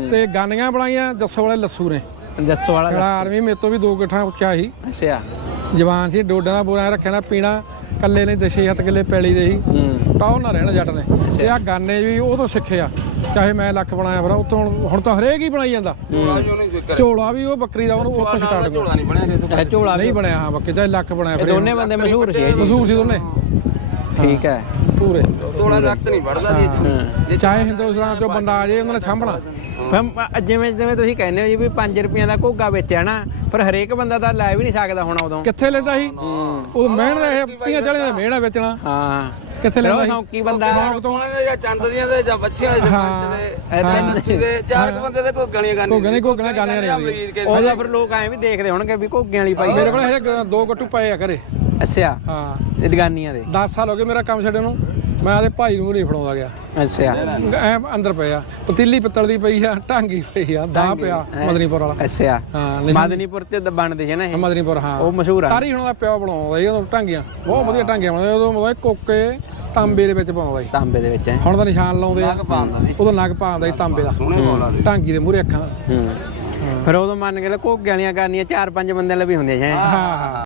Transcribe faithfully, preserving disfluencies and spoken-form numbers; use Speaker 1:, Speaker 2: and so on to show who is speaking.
Speaker 1: ਤੇ ਗਾਨੀਆਂ ਬਣਾਈਆਂ ਜੱਸੋ ਵਾਲੇ ਲੱਸੂ ਨੇ।
Speaker 2: ਜੱਸੋ ਵਾਲਾ
Speaker 1: ਆਰਮੀ ਮੇਰੇ ਤੋਂ ਵੀ ਦੋ ਗਿੱਠਾਂ ਉੱਚਾ ਸੀ।
Speaker 2: ਅੱਛਾ
Speaker 1: ਜਵਾਨ ਸੀ, ਡੋਡਿਆਂ ਦਾ ਬੋਰਾ ਰੱਖਿਆ ਨਾ ਪੀਣਾ, ਕੱਲੇ ਨੇ ਛੇ ਸੱਤ ਕਿੱਲੇ ਪੈਲੀ ਦੇ ਸੀ।
Speaker 2: ਹੂੰ
Speaker 1: ਟੌਰ ਨਾ ਰਹਿਣਾ ਜੱਟ ਨੇ। ਤੇ ਆ ਗਾਨੇ ਵੀ ਉਹ ਤੋਂ ਸਿੱਖੇ ਆ, ਚਾਹੇ ਮੈਂ ਲੱਖ ਬਣਾਇਆ ਫਿਰ ਉੱਥੋਂ ਹੁਣ ਤਾਂ ਹਰੇਕ ਹੀ ਬਣਾਈ ਜਾਂਦਾ। ਝੋਲਾ ਵੀ ਉਹ ਬੱਕਰੀ ਦਾ ਉਹਨੂੰ ਉੱਥੋਂ ਸਟਾਰਟ
Speaker 3: ਝੋਲਾ ਨਹੀਂ ਬਣਿਆ,
Speaker 2: ਝੋਲਾ
Speaker 1: ਨਹੀਂ ਬਣਿਆ। ਹਾਂ ਬੱਕੇ ਚਾਹੇ ਲੱਖ ਬਣਾਇਆ ਫਿਰ
Speaker 2: ਦੋਨੇ ਬੰਦੇ ਮਸ਼ਹੂਰ ਸੀ ਜੀ।
Speaker 1: ਮਸ਼ਹੂਰ ਸੀ ਦੋਨੇ।
Speaker 2: ਠੀਕ ਹੈ
Speaker 1: ਪੂਰੇ
Speaker 3: ਝੋਲਾ ਲੱਕ ਨਹੀਂ ਵੜਦਾ ਜੀ।
Speaker 1: ਚਾਹੇ ਹਿੰਦੁਸਤਾਨ ਚੋਂ ਬੰਦਾ ਆ ਜਾਏ ਉਹਨਾਂ ਨੇ ਸਾਂਭਣਾ।
Speaker 2: ਫਿਰ ਜਿਵੇਂ ਜਿਵੇਂ ਤੁਸੀਂ ਕਹਿੰਦੇ ਹੋ ਜੀ ਵੀ ਪੰਜ ਰੁਪਈਆਂ ਦਾ ਘੋਗਾ ਵੇਚਿਆ ਨਾ, ਪਰ ਹਰੇਕ ਬੰਦਾ ਤਾਂ ਲੈ ਵੀ ਨਹੀਂ ਸਕਦਾ ਹੁਣ ਉਦੋਂ।
Speaker 1: ਕਿੱਥੇ ਲੈਂਦਾ ਸੀ ਉਹ ਮਿਹਨਤ, ਇਹ ਤੀਆਂ ਚਾਲੀਆਂ ਦਾ ਮਿਹਨਤ ਵੇਚਣਾ।
Speaker 2: ਹਾਂ
Speaker 1: ਕਿੱਥੇ ਲੈਂਦਾ ਸੀ
Speaker 2: ਸ਼ੌਂਕੀ ਬੰਦਾ
Speaker 3: ਜਾਂ ਚੰਦ ਦੀਆਂ ਦੇ ਜਾਂ ਬੱਚਿਆਂ ਦੇ ਸਰਪੰਚ ਦੇ ਚਾਰ ਕੁ ਬੰਦੇ ਦੇ ਕੋਈ ਗਲੀਆਂ ਗਾਣੇ
Speaker 1: ਘੋਗੇ ਨਹੀਂ ਘੋਗਣਾ ਗਾਲੀਆਂ ਨਹੀਂ
Speaker 2: ਉਹਦਾ ਫਿਰ ਲੋਕ ਐਂ ਵੀ ਦੇਖਦੇ ਹੋਣਗੇ ਵੀ ਘੋਗਿਆਂ ਵਾਲੀ ਪਾਈ।
Speaker 1: ਮੇਰੇ ਕੋਲ ਹਰੇ ਦੋ ਗੱਟੂ ਪਏ ਆ ਘਰੇ।
Speaker 2: ਅੱਛਾ
Speaker 1: ਹਾਂ
Speaker 2: ਇਹ ਦੁਕਾਨੀਆਂ ਦੇ
Speaker 1: ਦਸ ਸਾਲ ਹੋ ਗਏ ਮੇਰਾ ਕੰਮ ਛੱਡੇ ਨੂੰ। ਮੈਂ ਆਦੇ ਭਾਈ ਨੂੰ ਨਹੀਂ ਫੜਾਉਂਦਾ ਗਿਆ।
Speaker 2: ਅੱਛਾ
Speaker 1: ਐ ਅੰਦਰ ਪਏ ਆ, ਪਤੀਲੀ ਪਿੱਤਲ ਦੀ ਪਈ ਆ, ਢਾਂਗੀ ਪਈ ਆ, ਦਾ ਪਿਆ ਮਦਨੀਪੁਰ ਵਾਲਾ।
Speaker 2: ਅੱਛਾ
Speaker 1: ਹਾਂ
Speaker 2: ਮਦਨੀਪੁਰ ਤੇ ਬਣਦੇ ਸੀ ਨਾ ਇਹ।
Speaker 1: ਮਦਨੀਪੁਰ ਹਾਂ
Speaker 2: ਉਹ ਮਸ਼ਹੂਰ ਆ।
Speaker 1: ਤਾਰੀ ਹੁਣ ਦਾ ਪਿਓ ਬਣਾਉਂਦਾ ਸੀ ਉਦੋਂ ਢਾਂਗੀਆਂ, ਬਹੁਤ ਵਧੀਆ ਢਾਂਗੀਆਂ ਬਣਾਉਂਦੇ ਉਦੋਂ। ਮਤਲਬ ਕੋਕੇ ਤਾਂਬੇ ਦੇ ਵਿੱਚ ਪਾਉਂਦਾ ਸੀ,
Speaker 2: ਤਾਂਬੇ ਦੇ ਵਿੱਚ ਹੈ।
Speaker 1: ਹੁਣ ਤਾਂ ਨਿਸ਼ਾਨ ਲਾਉਂਦੇ ਆ। ਉਦੋਂ ਨਗ ਪਾਉਂਦਾ ਸੀ ਤਾਂਬੇ ਦਾ, ਢਾਂਗੀ ਦੇ ਮੂਹਰੇ ਅੱਖਾਂ।
Speaker 2: ਹੂੰ ਫਿਰ ਉਦੋਂ ਮੰਨ ਕੇ ਘੋਗੇ ਵਾਲੀਆਂ ਕਰਨੀਆਂ ਚਾਰ ਪੰਜ ਬੰਦਿਆਂ ਲਈ ਵੀ ਹੁੰਦੀਆਂ ਸੀ।
Speaker 1: ਹਾਂ ਹਾਂ